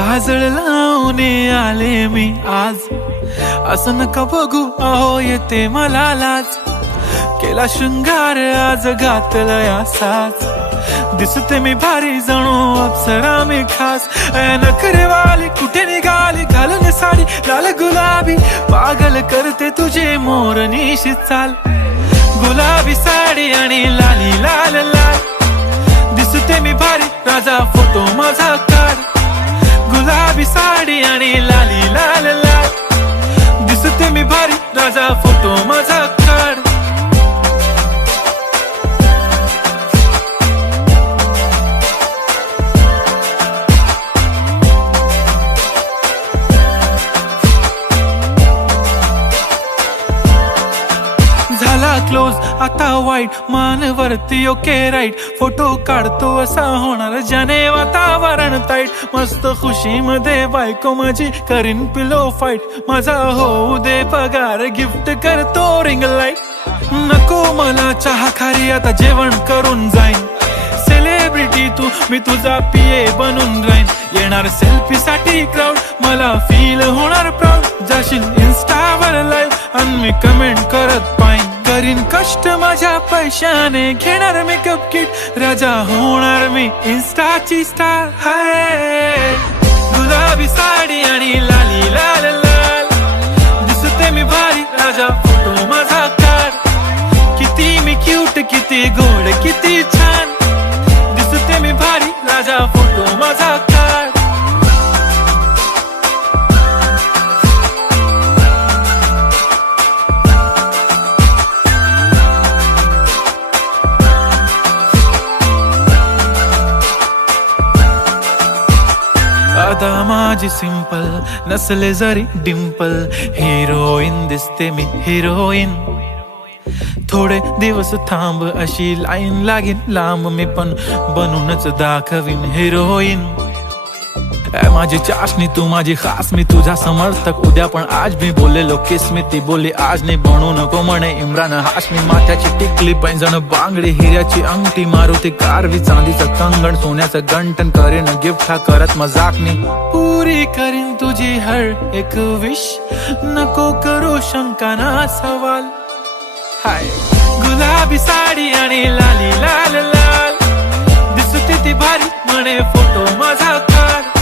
काजळ लावून आले मी आज, असं नका बघू अहो येते मला लाज. केला शृंगार आज घातला साज, दिसते मी भारी जणू अप्सरा मी खास. नखरेवाली कुठे निघाली घालून साडी लाल गुलाबी, पागल करते तुझे मोरनीशी चाल. गुलाबी साडी आणि लाली लाल लाल, दिसते मी भारी राजा फोटो माझा काढ. गुलाबी साडी आणि लाली लाल लाल, दिसते मी भारी राजा फोटो माझा काढ. झाला क्लोज आता वाईट मानवरती ओके राईट, फोटो काढतो असा होणार ज्याने वातावरण ताईट. मस्त खुशी मध्ये बायको माझी करीन पिलो फाईट, माझा होऊ दे पगार गिफ्ट करतो रिंग लाईट. नको मला चहा खारी आता जेवण करून जाईन, सेलिब्रिटी तू मी तुझा पिये बनून राहीन. येणार सेल्फी साठी क्राऊड मला फील होणार प्राऊड, जाशील इन्स्टावर लाईव्ह आणि मी कमेंट करत पाईन. करीन कष्ट माझ्या पैशाने घेणार मेकअप किट, राजा होणार मी इन्स्टाची स्टार. हाय गुलाबी साडी आणि लाली लाल लाल, दिसते मी भारी राजा फोटो माझा काढ. किती मी क्यूट किती गोड किती छान, दिसते मी भारी राजा फोटो माझा काढ. आता माझी सिंपल नसले जरी डिंपल, हिरोईन दिसते मी हिरोईन. थोडे दिवस थांब अशी लाईन लागेल लांब, मी पण बनूनच दाखवीन हिरोईन. माझी चाशनी तू माझी खास, मी तुझा समर्थक उद्या पण आज. मी बोललेलो किस मी ती बोलली आज नाही, बनू नको म्हणे इम्रान हाशमी. माथ्याची टिकली पैंजण बांगडी हिऱ्याची अंगठी, मारुती कारवी चांदीचं कंगण सोन्याचं गंटन. करीन गिफ्ट हा करत मजाक मी, पुरी करीन तुझी हर एक विश. नको करू शंका ना सवाल. हाय गुलाबी साडी आणि लाली लाल लाल, दिसते ती भारी म्हणे फोटो माझा काढ.